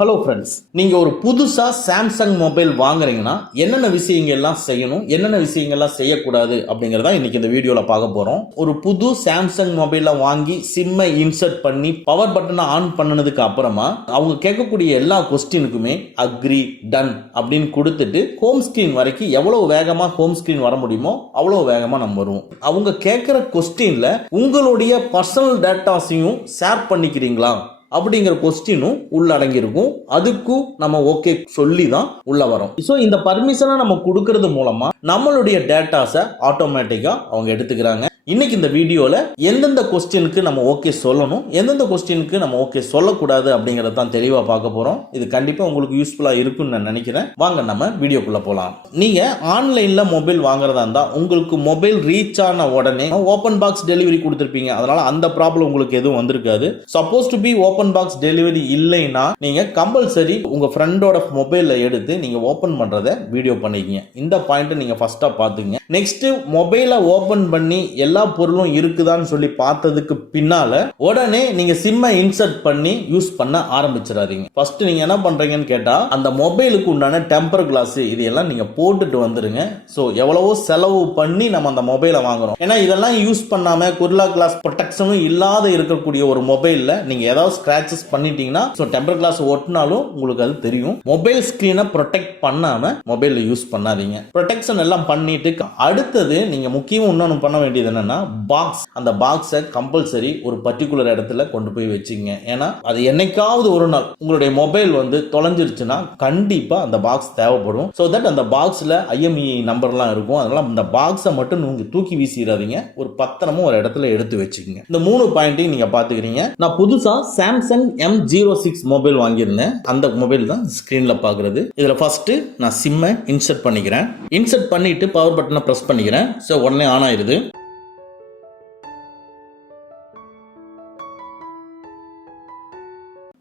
Hello friends, நீங்கள் ஒரு புதுசாக சாம்சங் மொபைல் வாங்குறீங்கன்னா என்னென்ன விஷயங்கள்லாம் செய்யணும், என்னென்ன விஷயங்கள்லாம் செய்யக்கூடாது அப்படிங்கிறத இன்னைக்கு இந்த வீடியோவில் பார்க்க போகிறோம். ஒரு புது சாம்சங் மொபைலை வாங்கி சிம்மை இன்சர்ட் பண்ணி பவர் பட்டனை ஆன் பண்ணினதுக்கு அப்புறமா அவங்க கேட்கக்கூடிய எல்லா கொஸ்டினுக்குமே அக்ரி டன் அப்படின்னு கொடுத்துட்டு ஹோம் ஸ்க்ரீன் வரைக்கும் எவ்வளோ வேகமாக ஹோம் ஸ்க்ரீன் வர முடியுமோ அவ்வளோ வேகமாக நம்ம வருவோம். அவங்க கேட்குற கொஸ்டினில் உங்களுடைய பர்சனல் டேட்டாஸையும் ஷேர் பண்ணிக்கிறீங்களா அப்படிங்கிற கொஸ்டினும் உள்ளடங்கியிருக்கும். அதுக்கும் நம்ம ஓகே சொல்லி தான் உள்ள வரோம். ஸோ இந்த பர்மிஷனை நம்ம கொடுக்கறது மூலமா நம்மளுடைய டேட்டாஸை ஆட்டோமேட்டிக்கா அவங்க எடுத்துக்கிறாங்க. இன்னைக்கு இந்த வீடியோல எந்தெந்த கொஸ்டினுக்கு நம்ம ஓகே சொல்லணும், எந்தெந்த கொஸ்டினுக்கு நம்ம ஓகே சொல்லக்கூடாது அப்படிங்கறத தான் தெளிவா பார்க்க போறோம். இது கண்டிப்பா உங்களுக்கு யூஸ்ஃபுல்லா இருக்கும்னு நான் நினைக்கிறேன். வாங்க நம்ம வீடியோக்குள்ள போலாம். நீங்க ஆன்லைன்ல மொபைல் வாங்குறதா இருந்தா உங்களுக்கு மொபைல் ரீச் ஆன உடனே ஓபன் பாக்ஸ் டெலிவரி கொடுத்திருப்பீங்க. அதனால அந்த ப்ராப்ளம் உங்களுக்கு எதுவும் வந்திருக்காது. Suppose to be open box delivery இல்லைன்னா நீங்க கம்பல்சரி உங்க ஃப்ரெண்டோட மொபைல்ல எடுத்து நீங்க ஓபன் பண்றத வீடியோ பண்ணிக்கங்க. இந்த பாயிண்ட் நீங்க ஃபர்ஸ்டா பாத்துங்க. நெக்ஸ்ட் மொபைலை ஓபன் பண்ணி எல்லா பொருளும் இருக்குதான்னு சொல்லி பார்த்ததுக்கு பின்னால உடனே நீங்க சிம்மை இன்சர்ட் பண்ணி யூஸ் பண்ண ஆரம்பிச்சிடாதீங்க. ஃபர்ஸ்ட் நீங்க என்ன பண்றீங்கன்னு கேட்டா அந்த மொபைலுக்கு உண்டான டெம்பர் கிளாஸ் இது எல்லாம் நீங்க போட்டுட்டு வந்துருங்க. சோ எவ்வளவோ செலவு பண்ணி நம்ம அந்த மொபைலை வாங்குறோம். ஏன்னா இதெல்லாம் யூஸ் பண்ணாம கொரில்லா கிளாஸ் ப்ரொடெக்ஷனும் இல்லாத இருக்கக்கூடிய ஒரு மொபைல்ல நீங்க ஏதாவது ஸ்கிராச்சஸ் பண்ணிட்டீங்கன்னா டெம்பர் கிளாஸ் ஒட்டினாலும் உங்களுக்கு அது தெரியும். மொபைல் ஸ்கிரீனை ப்ரொடெக்ட் பண்ணாம மொபைல் யூஸ் பண்ணாதீங்க. ப்ரொடெக்ஷன் எல்லாம் பண்ணிட்டு அடுத்தது நீங்க முக்கியம் இன்னொன்னு பண்ண வேண்டியது என்னன்னா பாக்ஸ். அந்த பாக்ஸை கம்பல்சரி ஒரு பர்டிகுலர் இடத்துல கொண்டு போய் வச்சுங்க. ஏன்னா அது என்னைக்காவது ஒரு நாள் உங்களுடைய மொபைல் வந்து தொலைஞ்சிருச்சுன்னா கண்டிப்பா அந்த பாக்ஸ் தேவைப்படும். சோ தட் அந்த பாக்ஸ்ல IMEI நம்பர்லாம் இருக்கும். அதனால அந்த பாக்ஸை மட்டும் நீங்க தூக்கி வீசிடாதீங்க. ஒரு பத்திரமும் ஒரு இடத்துல எடுத்து வச்சுக்கோங்க. இந்த 3 பாயிண்ட்டையும் நீங்க பாத்துக்கிறீங்க. நான் புதுசா சாம்சங் M06 மொபைல் வாங்கியிருந்தேன். அந்த மொபைல் தான் ஸ்கிரீன்ல பாக்குறது. இதுல ஃபர்ஸ்ட் நான் சிம்மை இன்சர்ட் பண்ணிக்கிறேன். இன்சர்ட் பண்ணிட்டு பவர் பட்டனை பிரஸ் பண்ணிக்கிறேன். சோ உடனே ஆன் ஆயிருது.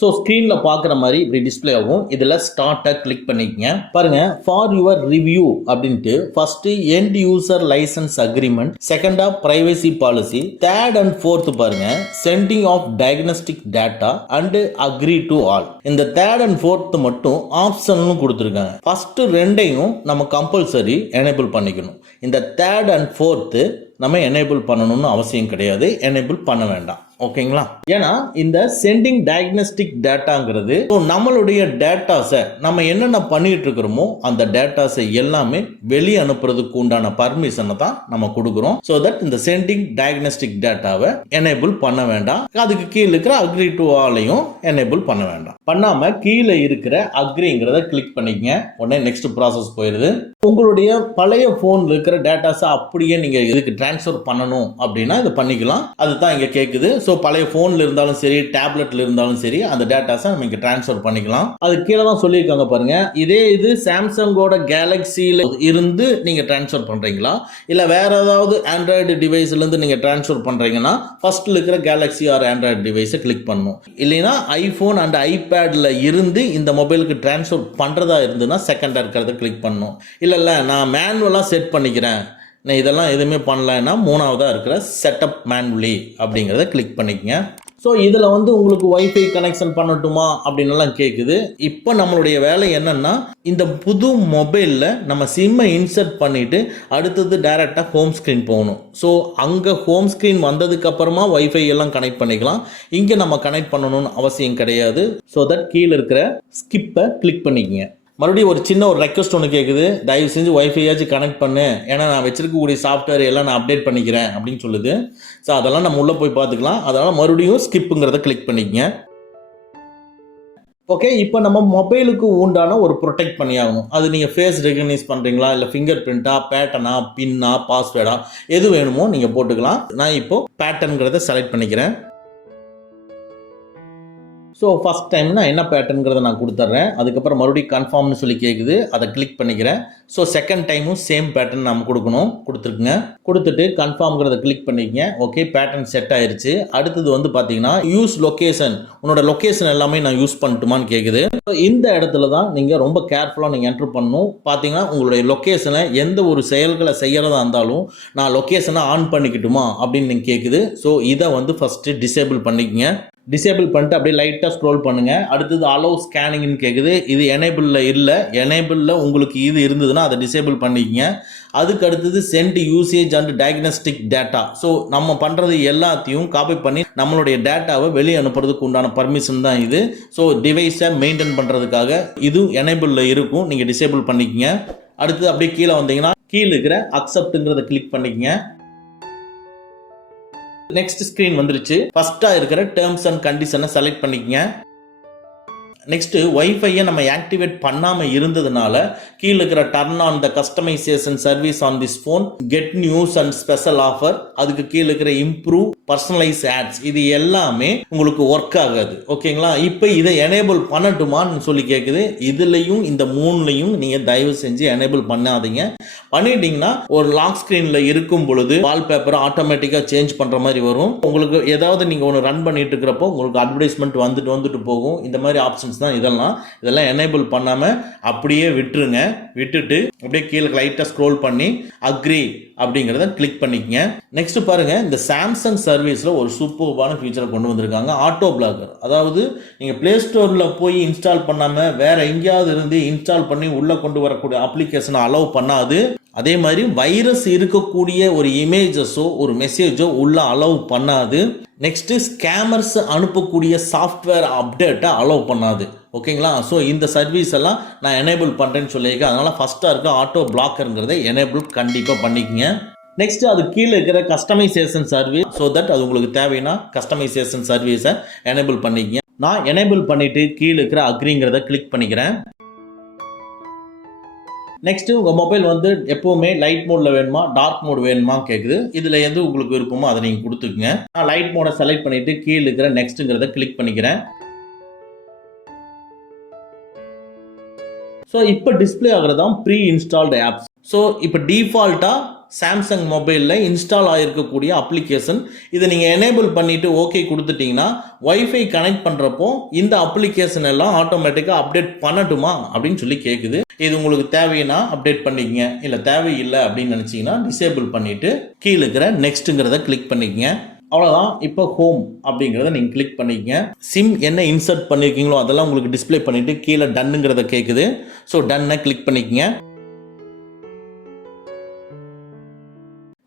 ஸோ ஸ்க்ரீனில் பார்க்குற மாதிரி இப்படி டிஸ்பிளே ஆகும். இதில் ஸ்டார்ட்டை கிளிக் பண்ணிக்கங்க. பாருங்க, ஃபார் யுவர் ரிவ்யூ அப்படின்ட்டு first end user license agreement, செகண்டா privacy policy, third and fourth பாருங்க sending of diagnostic data and agree to all. இந்த தேர்ட் அண்ட் ஃபோர்த் மட்டும் ஆப்ஷனும் கொடுத்துருக்காங்க. ஃபர்ஸ்ட் ரெண்டையும் நம்ம கம்பல்சரி எனேபிள் பண்ணிக்கணும். இந்த தேர்ட் அண்ட் ஃபோர்த்து நம்ம எனேபிள் பண்ணணும்னு அவசியம் கிடையாது. எனேபிள் பண்ண வேண்டாம். ஓகேங்களா? ஏன்னா இந்த சென்டிங் டயக்னோஸ்டிக் டேட்டாங்கிறது நம்மளுடைய டேட்டாஸை நம்ம என்னென்ன பண்ணிட்டு இருக்கிறோமோ அந்த டேட்டாஸை எல்லாமே வெளியே அனுப்புறதுக்கு உண்டான பர்மிஷனை தான் நம்ம கொடுக்குறோம். ஸோ தட் இந்த சென்டிங் டயக்னோஸ்டிக் டேட்டாவை எனேபிள் பண்ண வேண்டாம். அதுக்கு கீழே இருக்கிற அக்ரி டு ஆலையும் எனேபிள் பண்ண வேண்டாம். பண்ணாம கீழே இருக்கிற அக்ரிங்கிறத கிளிக் பண்ணிக்கங்க. உடனே நெக்ஸ்ட் ப்ராசஸ் போயிருது. உங்களுடைய பழைய போன்ல இருக்கிற டேட்டாஸை அப்படியே நீங்க இதுக்கு டிரான்ஸ்ஃபர் பண்ணணும் அப்படின்னா இதை பண்ணிக்கலாம். அதுதான் இங்க கேக்குது. ஸோ பழைய போன்ல இருந்தாலும் சரி, டேப்லெட்ல இருந்தாலும் சரி, அந்த டேட்டாஸை நம்ம இங்க டிரான்ஸ்ஃபர் பண்ணிக்கலாம். அது கீழே தான் சொல்லியிருக்காங்க பாருங்க. இது சாம்சங்கோட கேலக்சியில இருந்து நீங்க டிரான்ஸ்ஃபர் பண்றீங்களா, இல்ல வேற ஏதாவது ஆண்ட்ராய்டு டிவைஸ்ல இருந்து நீங்க டிரான்ஸ்ஃபர் பண்றீங்கன்னா ஃபர்ஸ்ட்ல இருக்கிற கேலக்சி ஆர் ஆண்ட்ராய்டு டிவைஸை கிளிக் பண்ணணும். இல்லைன்னா ஐபோன் அண்ட் ஐபேட்ல இருந்து இந்த மொபைலுக்கு டிரான்ஸ்ஃபர் பண்றதா இருந்துன்னா செகண்டா இருக்கிறத கிளிக் பண்ணணும். இல்ல நான் மேனுவலா செட் பண்ணிக்கிறேன், நான் இதெல்லாம் எதுவுமே பண்ணலன்னா மூணாவதா இருக்கிற செட்டப் மேனுவலி அப்படிங்கிறத கிளிக் பண்ணிக்கங்க. ஸோ இதில் வந்து உங்களுக்கு வைஃபை கனெக்ஷன் பண்ணட்டுமா அப்படின்லாம் கேட்குது. இப்போ நம்மளுடைய வேலை என்னன்னா இந்த புது மொபைலில் நம்ம சிம்மை இன்சர்ட் பண்ணிட்டு அடுத்தது டைரெக்டாக ஹோம் ஸ்க்ரீன் போகணும். ஸோ அங்கே ஹோம் ஸ்க்ரீன் வந்ததுக்கு அப்புறமா வைஃபை எல்லாம் கனெக்ட் பண்ணிக்கலாம். இங்கே நம்ம கனெக்ட் பண்ணணும்னு அவசியம் கிடையாது. ஸோ தட் கீழே இருக்கிற ஸ்கிப்பை கிளிக் பண்ணிக்கங்க. மறுபடியும் ஒரு சின்ன ரெக்வஸ்ட் ஒன்று கேட்குது, தயவு செஞ்சு வைஃபையாச்சும் கனெக்ட் பண்ணு, ஏன்னா நான் வச்சிருக்கக்கூடிய சாஃப்ட்வேர் எல்லாம் நான் அப்டேட் பண்ணிக்கிறேன் அப்படின்னு சொல்லுது. ஸோ அதெல்லாம் நம்ம உள்ளே போய் பார்த்துக்கலாம். அதனால் மறுபடியும் ஸ்கிப்புங்கிறத கிளிக் பண்ணிக்கங்க. ஓகே, இப்போ நம்ம மொபைலுக்கு உண்டான ஒரு ப்ரொடெக்ட் பண்ணி ஆகணும். அது நீங்கள் ஃபேஸ் ரெகக்னைஸ் பண்ணுறீங்களா, இல்லை ஃபிங்கர் பிரிண்டா, பேட்டர்னா, பின்னா, பாஸ்வேர்டா, எது வேணுமோ நீங்கள் போட்டுக்கலாம். நான் இப்போ பேட்டர்னுங்கிறத செலக்ட் பண்ணிக்கிறேன். ஸோ ஃபஸ்ட் டைம் நான் என்ன பேட்டர்னுங்கிறத நான் கொடுத்துட்றேன். அதுக்கப்புறம் மறுபடியும் கன்ஃபார்ம்னு சொல்லி கேட்குது, அதை கிளிக் பண்ணிக்கிறேன். ஸோ செகண்ட் டைமும் சேம் பேட்டர்ன் நம்ம கொடுத்துருக்குங்க. கொடுத்துட்டு கன்ஃபார்ம்ங்கிறத கிளிக் பண்ணிக்கங்க. ஓகே, பேட்டர்ன் செட் ஆயிருச்சு. அடுத்தது வந்து பார்த்தீங்கன்னா யூஸ் லொக்கேஷன், உன்னோட லொக்கேஷன் எல்லாமே நான் யூஸ் பண்ணட்டுமான்னு கேட்குது. இந்த இடத்துல தான் நீங்கள் ரொம்ப கேர்ஃபுல்லாக நீங்கள் என்ட்ரு பண்ணணும். பார்த்தீங்கன்னா உங்களுடைய லொக்கேஷனை எந்த ஒரு செயல்களை செய்கிறதா இருந்தாலும் நான் லொக்கேஷனை ஆன் பண்ணிக்கிட்டுமா அப்படின்னு நீங்கள் கேட்குது. ஸோ இதை வந்து ஃபஸ்ட்டு டிசேபிள் பண்ணிக்கங்க. டிசேபிள் பண்ணிட்டு அப்படியே லைட்டாக ஸ்க்ரோல் பண்ணுங்க. அடுத்தது அலோவ் ஸ்கேனிங்னு கேட்குது. இது எனேபிளில் இல்லை. எனேபிளில் உங்களுக்கு இது இருந்ததுன்னா அதை டிசேபிள் பண்ணிக்கங்க. அதுக்கு அடுத்தது send usage and diagnostic data. So நம்ம பண்ணுறது எல்லாத்தையும் காப்பி பண்ணி நம்மளுடைய டேட்டாவை வெளியே அனுப்புறதுக்கு உண்டான பர்மிஷன் தான் இது. ஸோ டிவைஸை மெயின்டைன் பண்ணுறதுக்காக இது எனேபிளில் இருக்கும். நீங்கள் டிசேபிள் பண்ணிக்கங்க. அடுத்தது அப்படியே கீழே வந்தீங்கன்னா கீழே இருக்கிற அக்செப்ட்ங்கிறத கிளிக் பண்ணிக்கங்க. நெக்ஸ்ட் ஸ்கிரீன் வந்துருச்சு. ஃபர்ஸ்டா இருக்கிற டேர்ம்ஸ் அண்ட் கண்டிஷனை செலக்ட் பண்ணிக்கங்க. நெக்ஸ்ட் வைஃபையை நம்ம ஆக்டிவேட் பண்ணாம இருந்ததுனால கீழே இருக்கிற turn on the customisation service on this phone, get news and special offer, அதுக்கு கீழே இருக்கிற இம்ப்ரூவ் பர்சனலைஸ் ஆட்ஸ், இது எல்லாமே உங்களுக்கு ஒர்க் ஆகாது. ஓகேங்களா? இப்போ இதை எனேபிள் பண்ணட்டுமான்னு சொல்லி கேட்குது. இதுலையும் இந்த மூணுலையும் நீங்க தயவு செஞ்சு எனேபிள் பண்ணாதீங்க. பண்ணிட்டீங்கன்னா ஒரு லாக் ஸ்கிரீன்ல இருக்கும் பொழுது வால்பேப்பர் ஆட்டோமேட்டிக்கா சேஞ்ச் பண்ற மாதிரி வரும். உங்களுக்கு ஏதாவது நீங்க ஒன்று ரன் பண்ணிட்டு இருக்கிறப்போ உங்களுக்கு அட்வர்டைஸ்மெண்ட் வந்துட்டு போகும். இந்த மாதிரி ஆப்ஷன்ஸ் தான் இதெல்லாம் எனேபிள் பண்ணாம அப்படியே விட்டுருங்க. விட்டுட்டு அப்படியே கீழே லைட்டா ஸ்க்ரோல் பண்ணி அக்ரி அப்படிங்கிறத கிளிக் பண்ணிக்கங்க. நெக்ஸ்ட் பாருங்க, இந்த சாம்சங் சர்வீஸ்ல ஒரு சூப்பர்பான ஃபீச்சரை கொண்டு வந்திருக்காங்க, ஆட்டோ பிளாக்கர். அதாவது நீங்க பிளே ஸ்டோர்ல போய் இன்ஸ்டால் பண்ணாம வேற எங்கேயாவது இருந்து இன்ஸ்டால் பண்ணி உள்ள கொண்டு வரக்கூடிய அப்ளிகேஷனை அலோவ் பண்ணாது. அதே மாதிரி வைரஸ் இருக்கக்கூடிய ஒரு இமேஜஸோ ஒரு மெசேஜோ உள்ள அலோவ் பண்ணாது. நெக்ஸ்ட் ஸ்கேமர்ஸ் அனுப்பக்கூடிய சாஃப்ட்வேர் அப்டேட்டை அலோவ் பண்ணாது. ஓகேங்களா? ஸோ இந்த சர்வீஸ் எல்லாம் நான் எனேபிள் பண்ணுறேன்னு சொல்லியிருக்கேன். அதனால ஃபர்ஸ்ட்டாக இருக்க ஆட்டோ பிளாக்கருங்கிறத எனேபிள் கண்டிப்பாக பண்ணிக்கங்க. நெக்ஸ்ட் அது கீழே இருக்கிற கஸ்டமைசேஷன் சர்வீஸ், ஸோ தட் அது உங்களுக்கு தேவைன்னா கஸ்டமைசேஷன் சர்வீஸை எனேபிள் பண்ணிக்கங்க. நான் எனேபிள் பண்ணிட்டு கீழே இருக்கிற அக்ரிங்கிறத கிளிக் பண்ணிக்கிறேன். நெக்ஸ்ட் உங்கள் மொபைல் வந்து எப்போவுமே லைட் மோடில் வேணுமா டார்க் மோட் வேணுமா கேட்குது. இதில் எது உங்களுக்கு விருப்பமோ அதை நீங்கள் கொடுத்துக்குங்க. நான் லைட் மோடை செலக்ட் பண்ணிவிட்டு கீழே இருக்கிற நெக்ஸ்ட்டுங்கிறத கிளிக் பண்ணிக்கிறேன். ஸோ இப்போ டிஸ்பிளே ஆகிறதான் ப்ரீ இன்ஸ்டால்டு ஆப்ஸ். ஸோ இப்போ டிஃபால்ட்டாக சாம்சங் மொபைலில் இன்ஸ்டால் ஆகிருக்கக்கூடிய அப்ளிகேஷன், இதை நீங்கள் எனேபிள் பண்ணிவிட்டு ஓகே கொடுத்துட்டிங்கன்னா வைஃபை கனெக்ட் பண்ணுறப்போ இந்த அப்ளிகேஷன் எல்லாம் ஆட்டோமேட்டிக்காக அப்டேட் பண்ணட்டுமா அப்படின்னு சொல்லி கேட்குது. இது உங்களுக்கு தேவைன்னா அப்டேட் பண்ணிக்கங்க, இல்லை தேவையில்லை அப்படின்னு நினச்சிங்கன்னா டிசேபிள் பண்ணிவிட்டு கீழே இருக்கிற நெக்ஸ்ட்டுங்கிறத கிளிக் பண்ணிக்கங்க. அவ்வளோதான். இப்போ ஹோம் அப்படிங்கிறத நீங்கள் கிளிக் பண்ணிக்கங்க. சிம் என்ன இன்சர்ட் பண்ணியிருக்கீங்களோ அதெல்லாம் உங்களுக்கு டிஸ்பிளே பண்ணிவிட்டு கீழே டன்னுங்கிறத கேட்குது. ஸோ டன்னை கிளிக் பண்ணிக்கங்க.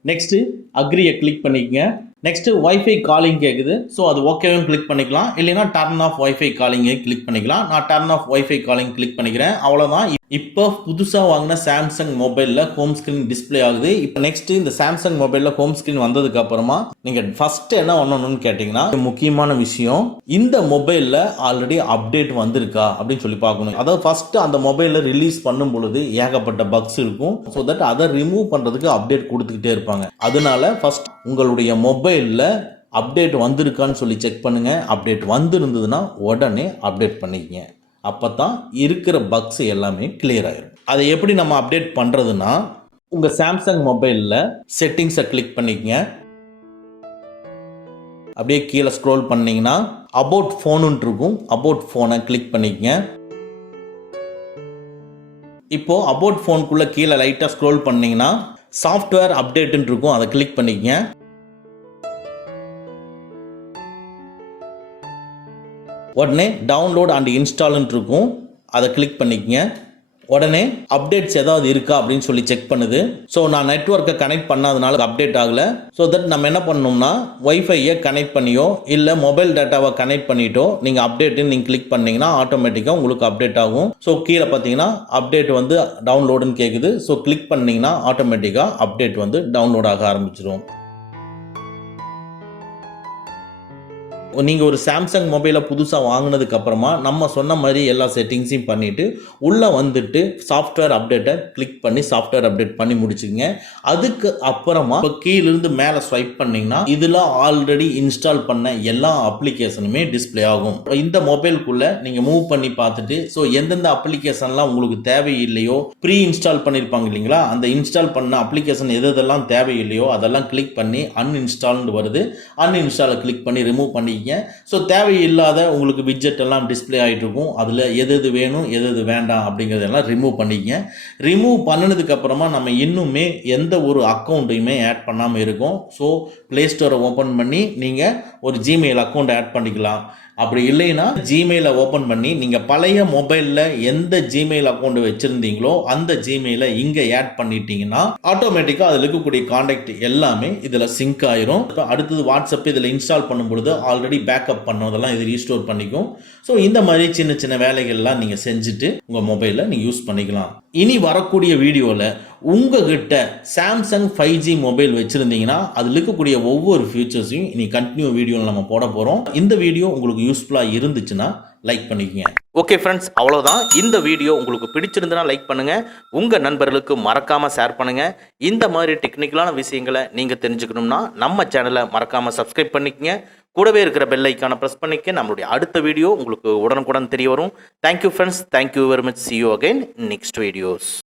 நெக்ஸ்ட் அக்ரியை கிளிக் பண்ணிக்கங்க. நெக்ஸ்ட் வைஃபை காலிங் கேட்குது. ஸோ அது ஓகேவும் கிளிக் பண்ணிக்கலாம், இல்லைன்னா டர்ன் ஆஃப் வைஃபை காலிங்கை கிளிக் பண்ணிக்கலாம். நான் turn of wifi calling click பண்ணிக்கிறேன். அவ்வளோதான். இப்போ புதுசாக வாங்கின சாம்சங் மொபைலில் ஹோம் ஸ்க்ரீன் டிஸ்பிளே ஆகுது. இப்போ நெக்ஸ்ட் இந்த சாம்சங் மொபைலில் ஹோம் ஸ்க்ரீன் வந்ததுக்கு அப்புறமா நீங்கள் ஃபர்ஸ்ட் என்ன பண்ணணும்னு கேட்டிங்கன்னா, முக்கியமான விஷயம், இந்த மொபைலில் ஆல்ரெடி அப்டேட் வந்திருக்கா அப்படின்னு சொல்லி பார்க்கணும். அதாவது ஃபர்ஸ்ட் அந்த மொபைலில் ரிலீஸ் பண்ணும் பொழுது ஏகப்பட்ட பக்ஸ் இருக்கும். ஸோ தட் அதை ரிமூவ் பண்ணுறதுக்கு அப்டேட் கொடுத்துக்கிட்டே இருப்பாங்க. அதனால ஃபர்ஸ்ட் உங்களுடைய மொபைலில் அப்டேட் வந்திருக்கான்னு சொல்லி செக் பண்ணுங்க. அப்டேட் வந்திருந்ததுன்னா உடனே அப்டேட் பண்ணிக்கங்க. அப்போ தான் இருக்கிற பக்ஸ் எல்லாமே கிளியர் ஆயிரும். அதை எப்படி நம்ம அப்டேட் பண்ணுறதுன்னா, உங்கள் சாம்சங் மொபைலில் செட்டிங்ஸை கிளிக் பண்ணிக்கங்க. அப்படியே கீழே ஸ்க்ரோல் பண்ணிங்கன்னா அபவுட் ஃபோனுன்னு இருக்கும். அபவுட் ஃபோனை கிளிக் பண்ணிக்கங்க. இப்போ அபவுட் ஃபோனுக்குள்ளே கீழே லைட்டாக ஸ்க்ரோல் பண்ணிங்கன்னா சாஃப்ட்வேர் அப்டேட்டுன்னு இருக்கும். அதை கிளிக் பண்ணிக்கங்க. உடனே டவுன்லோட் அண்ட் இன்ஸ்டால்னு இருக்கும். அதை கிளிக் பண்ணிக்கங்க. உடனே அப்டேட்ஸ் ஏதாவது இருக்கா அப்படின்னு சொல்லி செக் பண்ணுது. ஸோ நான் நெட்வொர்க்கை கனெக்ட் பண்ணாதனால அப்டேட் ஆகலை. ஸோ தட் நம்ம என்ன பண்ணணும்னா வைஃபையை கனெக்ட் பண்ணியோ இல்லை மொபைல் டேட்டாவை கனெக்ட் பண்ணிட்டோ நீங்கள் அப்டேட்டுன்னு நீங்கள் கிளிக் பண்ணிங்கன்னா ஆட்டோமேட்டிக்காக உங்களுக்கு அப்டேட் ஆகும். ஸோ கீழே பார்த்தீங்கன்னா அப்டேட் வந்து டவுன்லோடுன்னு கேட்குது. ஸோ கிளிக் பண்ணிங்கன்னா ஆட்டோமேட்டிக்காக அப்டேட் வந்து டவுன்லோட் ஆக ஆரம்பிச்சிடும். நீங்கள் ஒரு சாம்சங் மொபைலை புதுசாக வாங்கினதுக்கு அப்புறமா நம்ம சொன்ன மாதிரி எல்லா செட்டிங்ஸையும் பண்ணிவிட்டு உள்ளே வந்துட்டு சாஃப்ட்வேர் அப்டேட்டை கிளிக் பண்ணி சாஃப்ட்வேர் அப்டேட் பண்ணி முடிச்சுங்க. அதுக்கு அப்புறமா இப்போ கீழிருந்து மேலே ஸ்வைப் பண்ணிங்கன்னா இதில் ஆல்ரெடி இன்ஸ்டால் பண்ண எல்லா அப்ளிகேஷனுமே டிஸ்பிளே ஆகும். இந்த மொபைலுக்குள்ளே நீங்கள் மூவ் பண்ணி பார்த்துட்டு ஸோ எந்தெந்த அப்ளிகேஷன்லாம் உங்களுக்கு தேவையில்லையோ ப்ரீ இன்ஸ்டால் பண்ணியிருப்பாங்க இல்லைங்களா, அந்த இன்ஸ்டால் பண்ண அப்ளிகேஷன் எதெல்லாம் தேவையில்லையோ அதெல்லாம் கிளிக் பண்ணி அன்இன்ஸ்டால்னு வருது. அன்இன்ஸ்டாலை கிளிக் பண்ணி ரிமூவ் பண்ணி பண்ணிக்கங்க. ஸோ தேவையில்லாத உங்களுக்கு விட்ஜெட் எல்லாம் டிஸ்ப்ளே ஆகிட்டு இருக்கும். அதில் எது எது வேணும் எது எது வேண்டாம் அப்படிங்கிறதெல்லாம் ரிமூவ் பண்ணிக்கங்க. ரிமூவ் பண்ணினதுக்கப்புறமா நம்ம இன்னுமே எந்த ஒரு அக்கௌண்ட்டையுமே ஆட் பண்ணாமல் இருக்கோம். ஸோ ப்ளே ஸ்டோரை ஓப்பன் பண்ணி நீங்கள் ஒரு ஜிமெயில் அக்கௌண்ட் ஆட் பண்ணிக்கலாம். அப்படி இல்லைன்னா ஜிமெயிலை ஓப்பன் பண்ணி நீங்கள் பழைய மொபைலில் எந்த ஜிமெயில் அக்கௌண்ட் வச்சுருந்தீங்களோ அந்த ஜிமெயிலை இங்கே ஆட் பண்ணிட்டீங்கன்னா ஆட்டோமேட்டிக்காக அதில் இருக்கக்கூடிய காண்டாக்ட் எல்லாமே இதில் சிங்க் ஆயிரும். அடுத்தது வாட்ஸ்அப் இதில் இன்ஸ்டால் பண்ணும்பொழுது ஆல்ரெடி பேக்கப் பண்ணதெல்லாம் இது ரீஸ்டோர் பண்ணிக்கும். ஸோ இந்த மாதிரி சின்ன சின்ன வேலைகள்லாம் நீங்கள் செஞ்சுட்டு உங்கள் மொபைலில் நீங்கள் யூஸ் பண்ணிக்கலாம். இனி வரக்கூடிய வீடியோவில் உங்ககிட்ட சாம்சங் 5G மொபைல் வச்சுருந்தீங்கன்னா அதில் இருக்கக்கூடிய ஒவ்வொரு ஃபீச்சர்ஸையும் இனி கண்டினியூ வீடியோவில் நம்ம போட போகிறோம். இந்த வீடியோ உங்களுக்கு யூஸ்ஃபுல்லாக இருந்துச்சுன்னா லைக் பண்ணிக்கங்க. ஓகே ஃப்ரெண்ட்ஸ், அவ்வளோதான். இந்த வீடியோ உங்களுக்கு பிடிச்சிருந்தனா லைக் பண்ணுங்கள், உங்கள் நண்பர்களுக்கு மறக்காமல் ஷேர் பண்ணுங்கள். இந்த மாதிரி டெக்னிக்கலான விஷயங்களை நீங்கள் தெரிஞ்சுக்கணும்னா நம்ம சேனலை மறக்காமல் சப்ஸ்கிரைப் பண்ணிக்கங்க. கூடவே இருக்கிற பெல் ஐக்கானை ப்ரெஸ் பண்ணிக்க. நம்மளுடைய அடுத்த வீடியோ உங்களுக்கு உடனுக்குடன் தெரிய வரும். Thank you friends, thank you very much. see you again next videos.